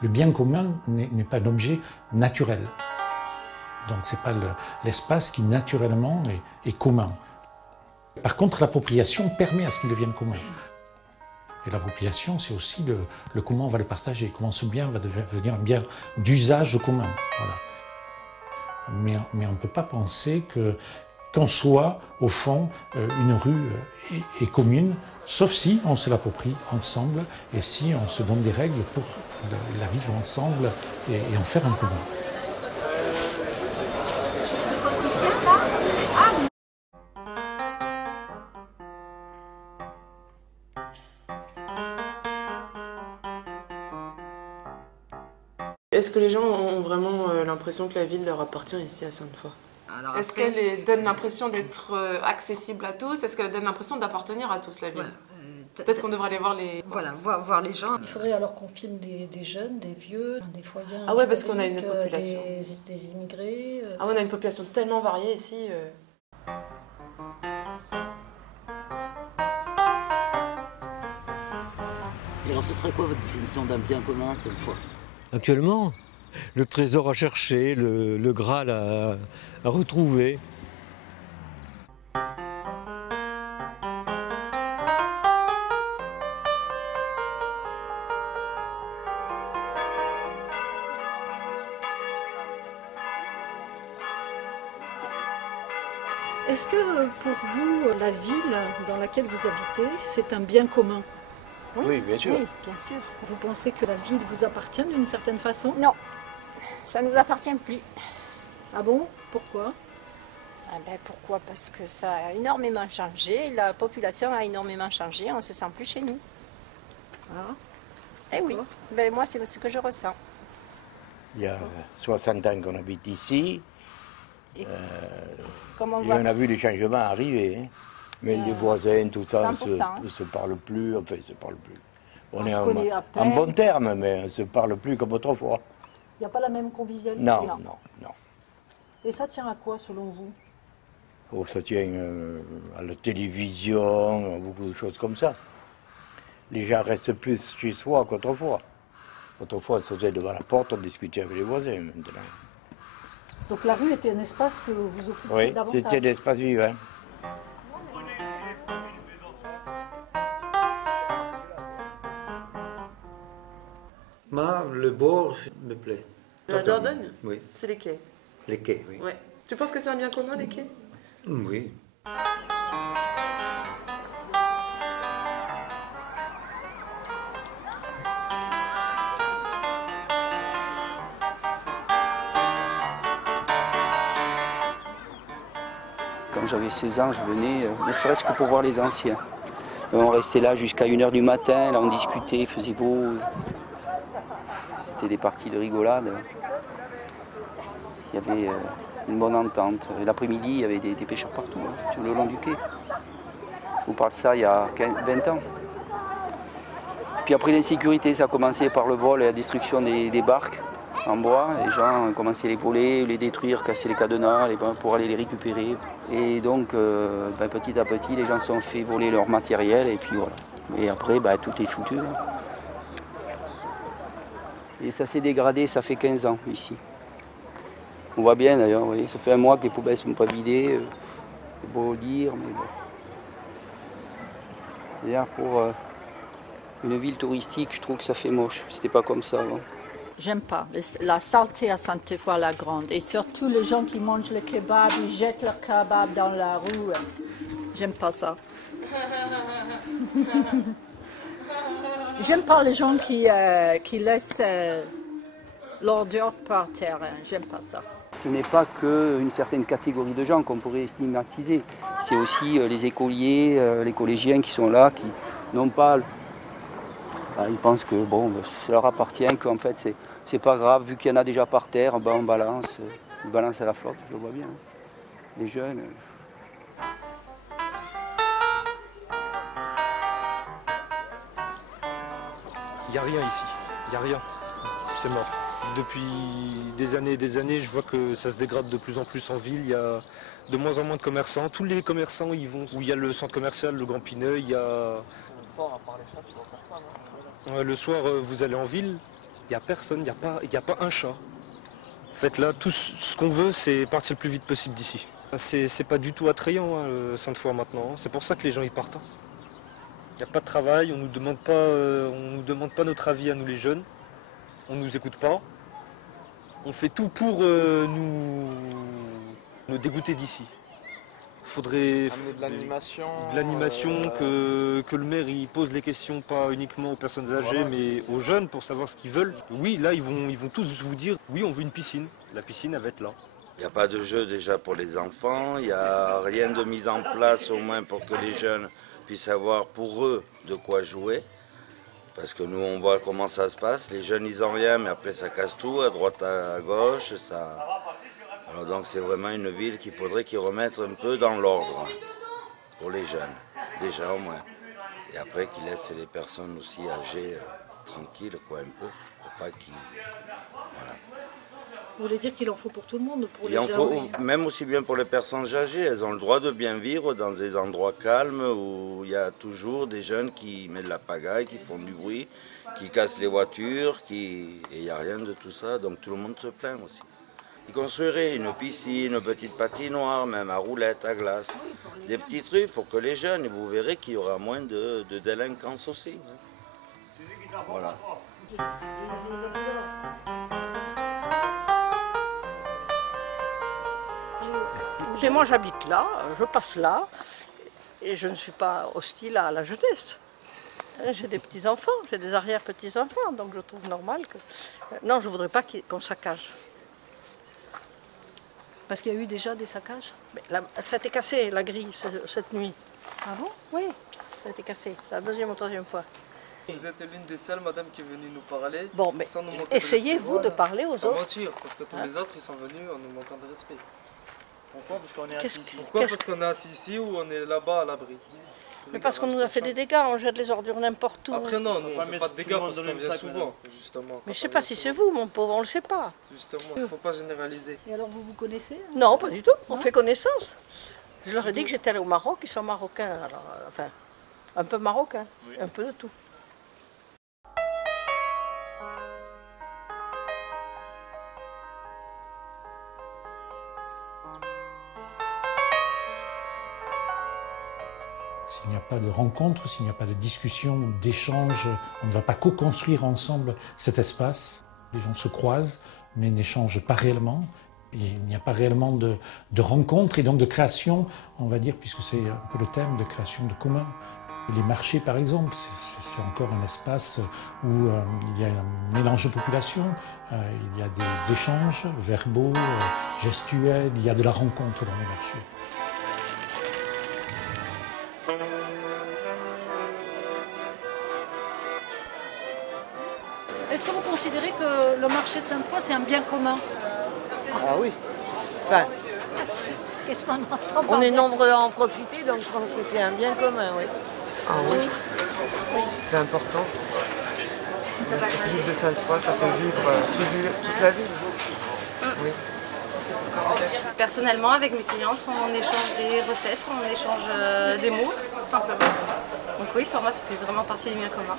Le bien commun n'est pas un objet naturel. Donc ce n'est pas l'espace qui naturellement est commun. Par contre, l'appropriation permet à ce qu'il devienne commun. Et l'appropriation, c'est aussi le comment on va le partager, comment ce bien va devenir un bien d'usage commun. Voilà. Mais on ne peut pas penser qu'en soi, au fond, une rue est commune, sauf si on se l'approprie ensemble et si on se donne des règles pour la vivre ensemble et en faire un commun. Est-ce que les gens ont vraiment l'impression que la ville leur appartient ici à Sainte-Foy? Est-ce qu'elle donne l'impression d'être accessible à tous? Est-ce qu'elle donne l'impression d'appartenir à tous, la ville? Peut-être qu'on devrait aller voir les... Voilà, voir les gens. Il faudrait alors qu'on filme des jeunes, des vieux, des foyers. Ah ouais, parce qu'on a une population. Des immigrés. Ah ouais, on a une population tellement variée ici. Et alors ce serait quoi votre définition d'un bien commun cette fois? Actuellement, le trésor à chercher, le Graal à retrouver. Est-ce que pour vous, la ville dans laquelle vous habitez, c'est un bien commun? Oui, bien sûr. Oui, bien sûr. Vous pensez que la ville vous appartient d'une certaine façon? Non, ça ne nous appartient plus. Ah bon? Pourquoi? Pourquoi? Parce que ça a énormément changé, la population a énormément changé, on ne se sent plus chez nous. Ah. Eh oui, moi c'est ce que je ressens. Il y a 60 ans qu'on habite ici. Et on a vu les changements arriver. Hein. Mais les voisins, tout ça, ils ne se parlent plus. Enfin, ils ne se parlent plus. On est en bon terme, mais on ne se parle plus comme autrefois. Il n'y a pas la même convivialité? Non. Et ça tient à quoi, selon vous? Oh, ça tient à la télévision, à beaucoup de choses comme ça. Les gens restent plus chez soi qu'autrefois. Autrefois, on se faisait devant la porte, on discutait avec les voisins maintenant. Donc la rue était un espace que vous occupiez davantage? Oui, c'était l'espace vivant. Moi, le bord me plaît. La Dordogne? Oui. C'est les quais? Les quais, oui. Ouais. Tu penses que c'est un bien commun, les quais? Oui. Quand j'avais 16 ans, je venais, ne serait-ce que pour voir les anciens. On restait là jusqu'à 1 h du matin, là on discutait, il faisait beau. C'était des parties de rigolade. Il y avait une bonne entente. L'après-midi, il y avait des pêcheurs partout, sur le long du quai. Je vous parle de ça il y a 20 ans. Puis après l'insécurité, ça a commencé par le vol et la destruction des barques en bois. Les gens ont commencé à les voler, les détruire, casser les cadenas pour aller les récupérer. Et donc, petit à petit, les gens se sont fait voler leur matériel et puis voilà. Et après, tout est foutu. Là. Et ça s'est dégradé, ça fait 15 ans ici. On voit bien d'ailleurs, ça fait un mois que les poubelles ne sont pas vidées. C'est beau dire, mais bon. D'ailleurs, pour une ville touristique, je trouve que ça fait moche. C'était pas comme ça avant. J'aime pas la saleté à Sainte-Foy-la-Grande et surtout les gens qui mangent le kebab, ils jettent leur kebab dans la rue. J'aime pas ça. J'aime pas les gens qui laissent l'ordure par terre. J'aime pas ça. Ce n'est pas qu'une certaine catégorie de gens qu'on pourrait stigmatiser. C'est aussi les écoliers, les collégiens qui sont là, qui n'ont pas... ils pensent que bon, ça leur appartient, qu'en fait c'est pas grave, vu qu'il y en a déjà par terre, on balance, ils balancent à la flotte, je le vois bien. Les jeunes. Il n'y a rien ici, il n'y a rien, c'est mort. Depuis des années, je vois que ça se dégrade de plus en plus en ville, il y a de moins en moins de commerçants. Tous les commerçants y vont, où il y a le centre commercial, le Grand Pineuil, il y a... Le soir, vous allez en ville, Il n'y a personne, il n'y a pas un chat. En fait, là, tout ce qu'on veut, c'est partir le plus vite possible d'ici. C'est pas du tout attrayant, hein, Sainte-Foy maintenant. C'est pour ça que les gens y partent. Il n'y a pas de travail, on nous demande pas notre avis à nous les jeunes. On ne nous écoute pas. On fait tout pour nous dégoûter d'ici. Il faudrait amener de l'animation, que le maire il pose les questions pas uniquement aux personnes âgées, mais aux jeunes pour savoir ce qu'ils veulent. Oui, là ils vont tous vous dire oui, on veut une piscine. La piscine elle va être là. Il n'y a pas de jeu déjà pour les enfants, il n'y a rien de mis en place au moins pour que les jeunes puissent avoir pour eux de quoi jouer. Parce que nous on voit comment ça se passe, les jeunes ils n'ont rien mais après ça casse tout, à droite à gauche. Alors donc c'est vraiment une ville qu'il faudrait qu'ils remettent un peu dans l'ordre pour les jeunes, déjà au moins. Et après qu'ils laissent les personnes aussi âgées tranquilles quoi un peu, pour pas qu'ils... Vous voulez dire qu'il en faut pour tout le monde, pour les Il en faut, oui. même aussi bien pour les personnes âgées. Elles ont le droit de bien vivre dans des endroits calmes où il y a toujours des jeunes qui mettent de la pagaille, qui font du bruit, qui cassent les voitures, et il n'y a rien de tout ça. Donc tout le monde se plaint aussi. Ils construiraient une piscine, une petite patinoire, même à roulettes, à glace. Des petits trucs pour que les jeunes, et vous verrez qu'il y aura moins de délinquance aussi. Voilà. Et moi j'habite là, je passe là, et je ne suis pas hostile à la jeunesse. J'ai des petits-enfants, j'ai des arrière-petits-enfants, donc je trouve normal que... Non, je ne voudrais pas qu'on saccage. Parce qu'il y a eu déjà des saccages? Ça a été cassé, la grille, cette nuit. Ah bon? Oui, ça a été cassé, la deuxième ou troisième fois. Vous êtes l'une des seules, madame, qui est venue nous parler. Bon, mais essayez-vous de parler aux autres. Sans mentir, parce que tous les autres, ils sont venus en nous manquant de respect. Pourquoi? Parce qu'on est assis ici. Pourquoi? Parce qu'on est assis ici ou on est là-bas à l'abri. Mais parce qu'on nous a fait des dégâts, on jette les ordures n'importe où. Après non, nous on ne fait pas de dégâts parce qu'on vient souvent, justement. Mais je ne sais pas si c'est vous, mon pauvre, on ne le sait pas. Justement, il ne faut pas généraliser. Et alors vous vous connaissez? Non, pas du tout, on fait connaissance. Je leur ai dit que j'étais allée au Maroc, ils sont marocains, alors, enfin, un peu marocains, oui. Un peu de tout. S'il n'y a pas de rencontre, s'il n'y a pas de discussion, d'échange, on ne va pas co-construire ensemble cet espace. Les gens se croisent, mais n'échangent pas réellement. Il n'y a pas réellement de rencontre et donc de création, on va dire, puisque c'est un peu le thème de création de commun. Et les marchés, par exemple, c'est encore un espace où il y a un mélange de population, il y a des échanges verbaux, gestuels, il y a de la rencontre dans les marchés. Est-ce que vous considérez que le marché de Sainte-Foy, c'est un bien commun? Ah oui. Enfin, qu'est-ce qu'on entend? On est nombreux à en profiter, donc je pense que c'est un bien commun, oui. Ah oui, c'est important. La petite ville de Sainte-Foy, ça fait vivre toute la ville. Oui. Personnellement, avec mes clientes, on échange des recettes, on échange des mots, simplement. Donc oui, pour moi, ça fait vraiment partie du bien commun.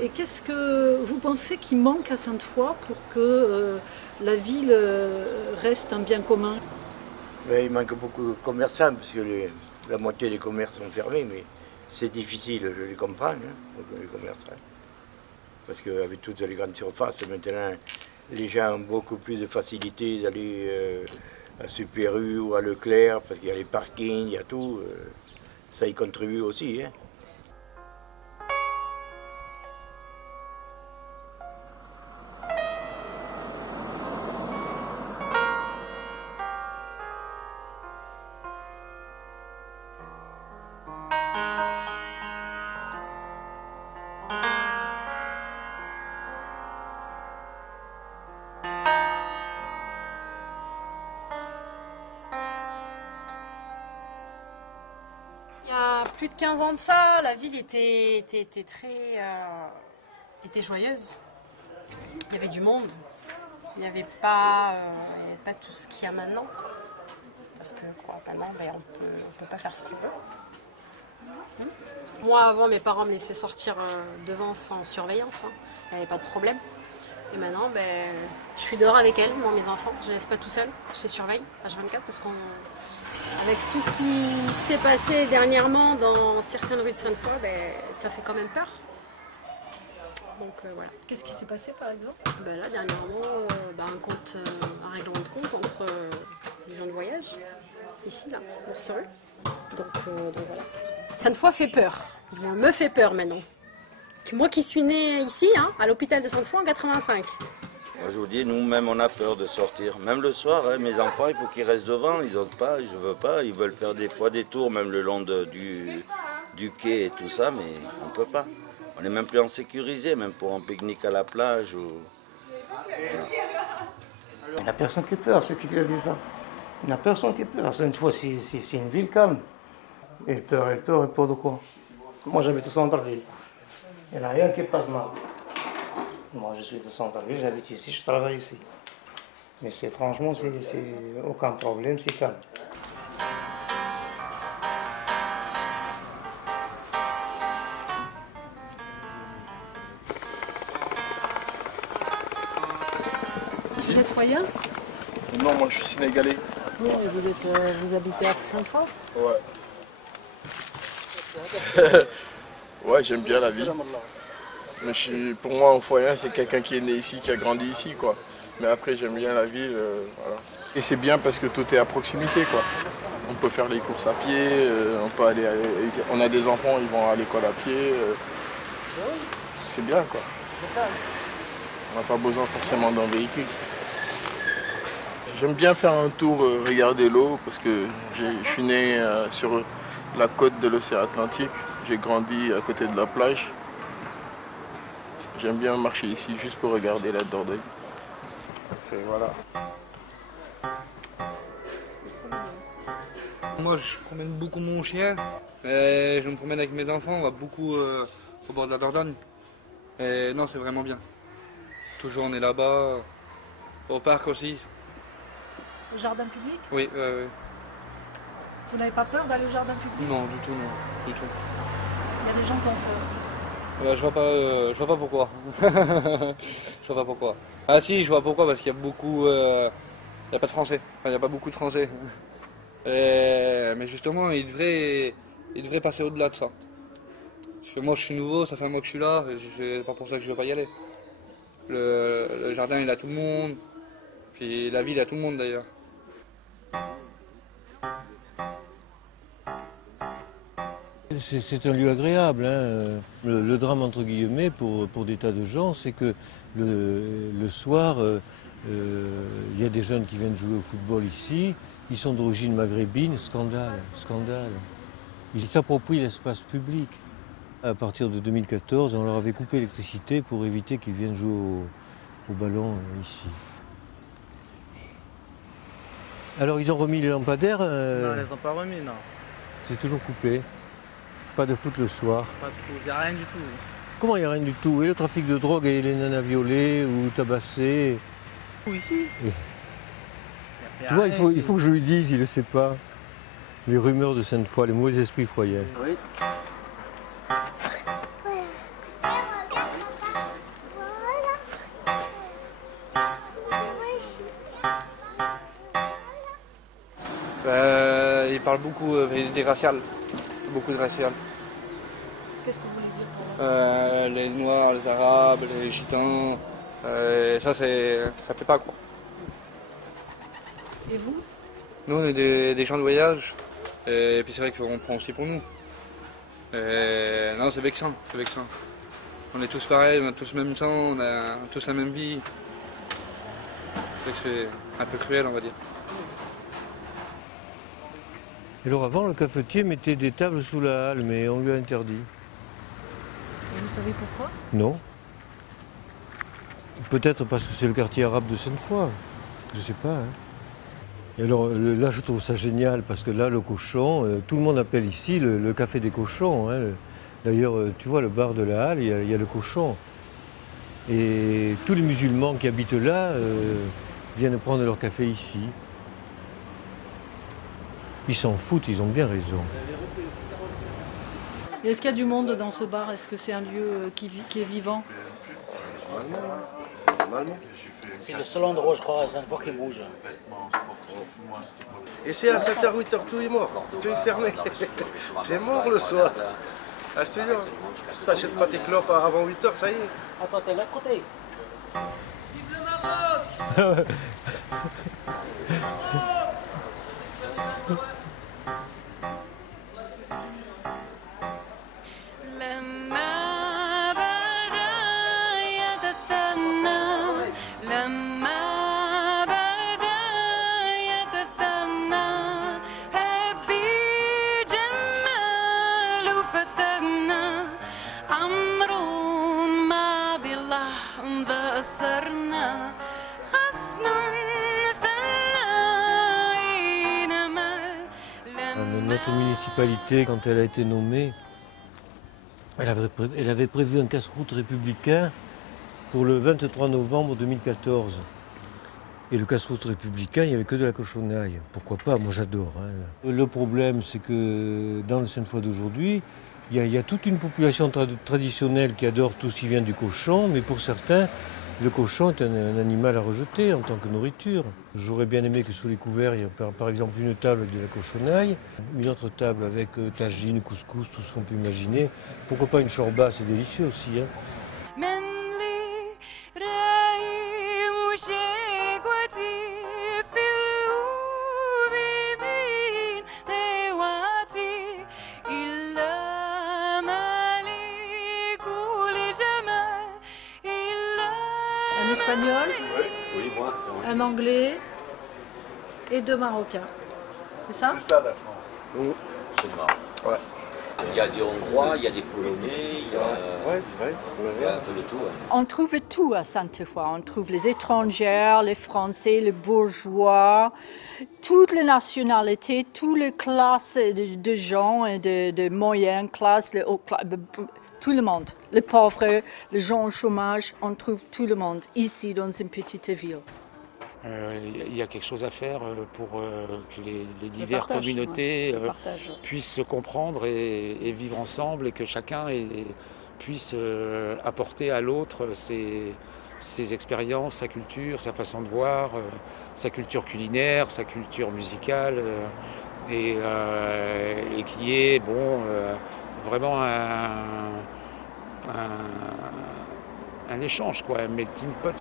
Et qu'est-ce que vous pensez qui manque à Sainte-Foy pour que la ville reste un bien commun? Il manque beaucoup de commerçants, parce que la moitié des commerces sont fermés, mais c'est difficile, je les comprends, hein, les commerçants. Parce qu'avec toutes les grandes surfaces, maintenant, les gens ont beaucoup plus de facilité d'aller à Super U ou à Leclerc, parce qu'il y a les parkings, il y a tout. Ça y contribue aussi. Hein. plus de 15 ans de ça, la ville était joyeuse. Il y avait du monde. Il n'y avait pas tout ce qu'il y a maintenant. Parce que maintenant, on peut pas faire ce qu'on veut. Moi, avant, mes parents me laissaient sortir devant sans surveillance. Il n'y avait pas de problème. Et maintenant, je suis dehors avec elles, moi, mes enfants. Je ne les laisse pas tout seuls. Je les surveille H24 parce avec tout ce qui s'est passé dernièrement dans certaines rues de Sainte-Foy, ça fait quand même peur. Donc voilà. Qu'est-ce qui s'est passé par exemple? Là, dernièrement, un règlement de compte entre les gens de voyage, ici, là, pour cette rue. Donc voilà. Sainte-Foy fait peur. Me fait peur maintenant. Moi qui suis née ici, à l'hôpital de Sainte-Foy en 85. Moi, je vous dis, nous-mêmes, on a peur de sortir. Même le soir, mes enfants, il faut qu'ils restent devant. Ils n'osent pas, je veux pas. Ils veulent faire des fois des tours, même le long du quai et tout ça, mais on ne peut pas. On n'est même plus en sécurisé, même pour un pique-nique à la plage. Il n'y a personne qui peur, c'est qui a dit ça. Il n'y a personne qui peur. Sainte-Foy, c'est une ville calme. Elle peur de quoi? Moi, j'habite au centre-ville. Il n'y a rien qui passe mal. Moi, je suis de centre-ville, j'habite ici, je travaille ici. Mais franchement, c'est aucun problème, c'est calme. Vous êtes foyen? Non, moi je suis sénégalais. Oui, vous habitez à Sainte-Foy? Ouais. Ouais, j'aime bien la ville. Mais pour moi, un foyen, c'est quelqu'un qui est né ici, qui a grandi ici, quoi. Mais après, j'aime bien la ville, voilà. Et c'est bien parce que tout est à proximité, quoi. On peut faire les courses à pied, on peut aller, on a des enfants, ils vont à l'école à pied. C'est bien, quoi. On n'a pas besoin forcément d'un véhicule. J'aime bien faire un tour, regarder l'eau, parce que je suis né sur la côte de l'océan Atlantique. J'ai grandi à côté de la plage. J'aime bien marcher ici juste pour regarder la Dordogne. Voilà. Moi, je promène beaucoup mon chien. Et je me promène avec mes enfants. On va beaucoup au bord de la Dordogne. Et non, c'est vraiment bien. Toujours, on est là-bas. Au parc aussi. Au jardin public? Oui. Vous n'avez pas peur d'aller au jardin public? Non, du tout, non. Du tout. Il y a des gens qui ont peur. Je vois pas pourquoi. Je vois pas pourquoi. Ah si, je vois pourquoi, parce qu'il y a beaucoup... il n'y a pas de Français. Enfin, il n'y a pas beaucoup de Français. Mais justement, il devrait passer au-delà de ça. Parce que moi, je suis nouveau, ça fait un mois que je suis là, et c'est pas pour ça que je veux pas y aller. Le jardin, il a tout le monde. Puis la ville, il a tout le monde, d'ailleurs. C'est un lieu agréable. Le drame, entre guillemets, pour des tas de gens, c'est que le soir, il y a des jeunes qui viennent jouer au football ici. Ils sont d'origine maghrébine. Scandale, scandale. Ils s'approprient l'espace public. À partir de 2014, on leur avait coupé l'électricité pour éviter qu'ils viennent jouer au ballon ici. Alors, ils ont remis les lampadaires? Non, ils les ont pas remis, non. C'est toujours coupé. Pas de foot le soir. Pas de foot, il n'y a rien du tout. Comment il n'y a rien du tout? Et le trafic de drogue et les nanas violées ou tabassées? Où ici? Tu vois, il faut que je lui dise, il ne le sait pas. Les rumeurs de Sainte-Foy, les mauvais esprits foyers. Oui. Il parle beaucoup des raciales. Beaucoup de raciales. Qu'est-ce que vous voulez dire pour les Noirs, les Arabes, les Gitans. Ça plaît pas, quoi. Et vous? Nous, on est des gens de voyage. Et puis c'est vrai qu'on prend aussi pour nous. Non, c'est vexant, c'est vexant. On est tous pareils, on a tous le même sang, on a tous la même vie. C'est un peu cruel, on va dire. Alors avant, le cafetier mettait des tables sous la halle, mais on lui a interdit. Et vous savez pourquoi? Non. Peut-être parce que c'est le quartier arabe de Sainte-Foy. Je sais pas. Et alors là, je trouve ça génial parce que là, le cochon, tout le monde appelle ici le café des cochons. Hein. D'ailleurs, tu vois, le bar de la Halle, il y a le cochon. Et tous les musulmans qui habitent là viennent prendre leur café ici. Ils s'en foutent, ils ont bien raison. Est-ce qu'il y a du monde dans ce bar? Est-ce que c'est un lieu qui est vivant? C'est le seul endroit, je crois, à Sainte-Foy qui bouge. Et c'est à 7h, 8h, tout est mort, tout est fermé. C'est mort le soir. Ah, je te dis, si t'achètes pas tes clopes avant 8h, ça y est. Attends, t'es de l'autre côté. Vive le Maroc. Notre municipalité, quand elle a été nommée, elle avait prévu un casse-croûte républicain pour le 23 novembre 2014. Et le casse-croûte républicain, il n'y avait que de la cochonaille. Pourquoi pas? Moi j'adore. Hein. Le problème, c'est que dans le Sainte-Foy d'aujourd'hui, il y a toute une population traditionnelle qui adore tout ce qui vient du cochon, mais pour certains, le cochon est un animal à rejeter en tant que nourriture. J'aurais bien aimé que sous les couverts, il y ait par exemple une table avec de la cochonaille, une autre table avec tagine, couscous, tout ce qu'on peut imaginer. Pourquoi pas une chorba, c'est délicieux aussi. Hein. Un espagnol, Oui, moi. un anglais et 2 Marocains. C'est ça? C'est ça la France. Oui. C'est le Maroc. Ouais. Il y a des Hongrois, il y a des Polonais, il y a, c'est vrai. Il y a un peu de tout. Ouais. On trouve tout à Sainte-Foy. On trouve les étrangers, les Français, les bourgeois, toutes les nationalités, toutes les classes de gens et de moyennes classes, les hautes classes. Tout le monde, les pauvres, les gens au chômage, on trouve tout le monde ici dans une petite ville. Il y a quelque chose à faire pour que les diverses communautés puissent se comprendre et vivre ensemble et que chacun puisse apporter à l'autre ses expériences, sa culture, sa façon de voir, sa culture culinaire, sa culture musicale et qui est vraiment un échange, quoi, un melting pot.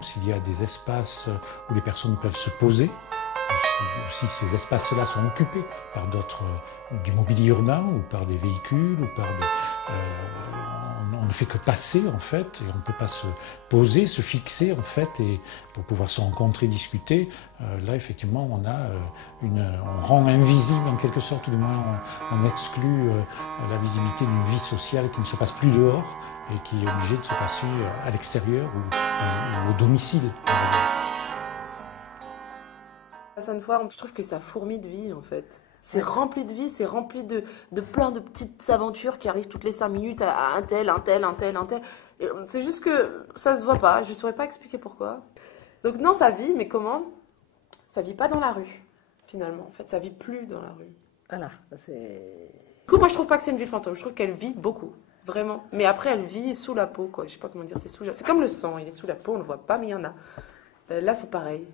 S'il y a des espaces où les personnes peuvent se poser, si ces espaces-là sont occupés par du mobilier urbain ou par des véhicules ou par on ne fait que passer en fait et on ne peut pas se poser, se fixer en fait et pour pouvoir se rencontrer, discuter, là effectivement on rend invisible en quelque sorte, ou du moins on exclut la visibilité d'une vie sociale qui ne se passe plus dehors et qui est obligée de se passer à l'extérieur ou au domicile. À Sainte-Foy, je trouve que ça fourmille de vie en fait. C'est rempli de vie, c'est rempli de plein de petites aventures qui arrivent toutes les 5 minutes à un tel. C'est juste que ça se voit pas, je ne saurais pas expliquer pourquoi. Donc non, ça vit, mais comment? Ça vit pas dans la rue, finalement. En fait, ça vit plus dans la rue. Voilà, c'est... Du coup, moi, je trouve pas que c'est une ville fantôme. Je trouve qu'elle vit beaucoup, vraiment. Mais après, elle vit sous la peau, quoi. Je sais pas comment dire, c'est comme le sang, il est sous la peau, on le voit pas, mais il y en a. Là, c'est pareil.